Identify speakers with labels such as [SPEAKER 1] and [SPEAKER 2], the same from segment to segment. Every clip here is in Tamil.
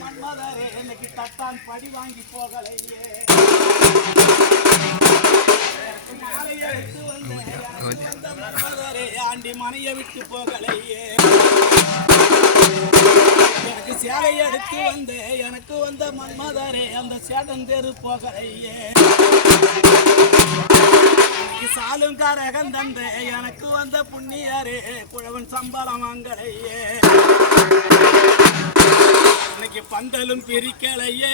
[SPEAKER 1] மன்மதரே இன்னைக்கு தத்தான் படி வாங்கி போகலையே. மாலையை விட்டு வந்த மன்மதரே ஆண்டி மனையை விட்டு போகலையே. எனக்கு சேலை எடுத்து வந்து எனக்கு வந்த மன்மதரே அந்த சேடன் தெரு போகலையே. எனக்கு சாலும் கரகம் எனக்கு வந்த புண்ணியரே குழவன் சம்பளம் வாங்கலையே. பந்தலும் பிரிக்கலையே.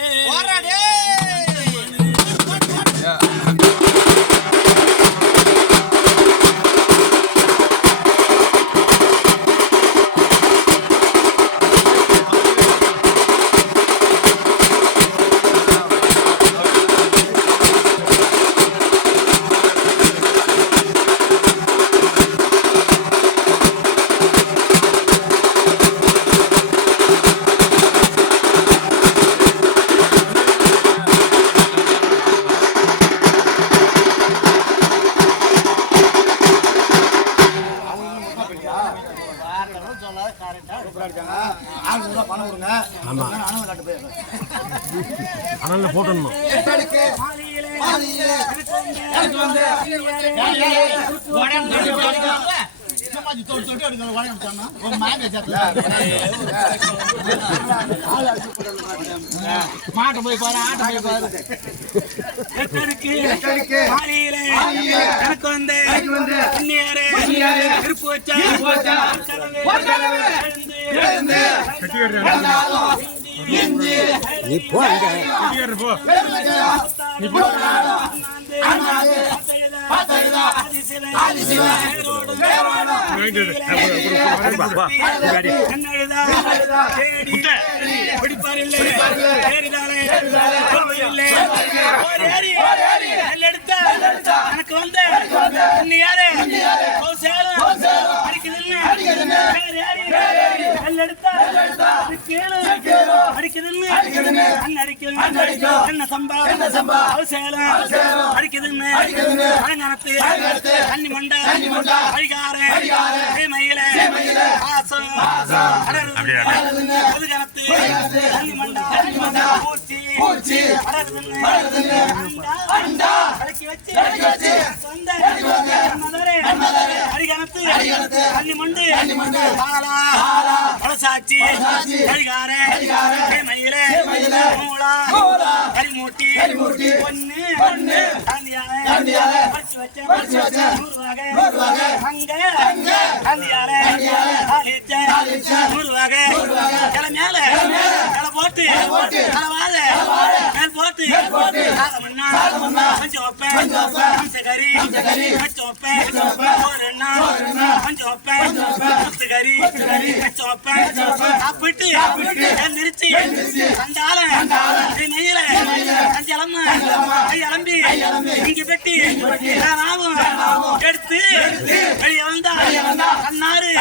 [SPEAKER 2] அனல்ல போட்டணும்
[SPEAKER 1] மாலையிலே எனக்கு வந்து?
[SPEAKER 3] மாட்டை போய் பாரு ஆட்டை போய் பாரு.
[SPEAKER 1] எனக்கு வந்து.
[SPEAKER 2] நீ போ அங்க. போ.
[SPEAKER 1] எனக்கு வந்து. அடிக்குதுன்னு. அண்ணன் அடிக்குது என்ன சம்பா. அவசேலம். அடிக்குதுன்னு. அலங்கானத்து தண்ணி மண்டை. அழிகாரன் மயில ஆசம். அதுகனத்து தண்ணி மண்டை. பூச்சி. அடருதுன்னு. அண்டா அடக்கி வச்சு. சொந்த மதுரை அடிகனத்து தண்ணி மண்டு பாலா பழசாச்சி கரிகாரே மயிலே மூளா கரிமூட்டி பொண்ணு காந்தியால பறிச்சு வச்ச நூறு வகை அங்க காந்தியால ஆலிச்ச நூறு வகை கிளை மேல கிளை போட்டு கிளை வாழ மேல் போட்டு காகமண்ணா கொஞ்சம் வைப்பேன் கொஞ்சம் கறி கொஞ்சம் வைப்பேன் ஒரு எண்ணா கொஞ்சம் வைப்பேன் முத்து கறி கொஞ்சம் வைப்பேன் சாப்பிட்டு எந்திரிச்சு கண்டால நெய்யில அஞ்சலம்மா ஐயலம்பி இங்க பெட்டி எடுத்து வெளியே வந்தா கண்ணாறு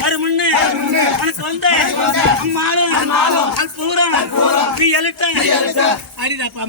[SPEAKER 1] கருமண்ணு எனக்கு நீ எழுத்த அரிதாப்பா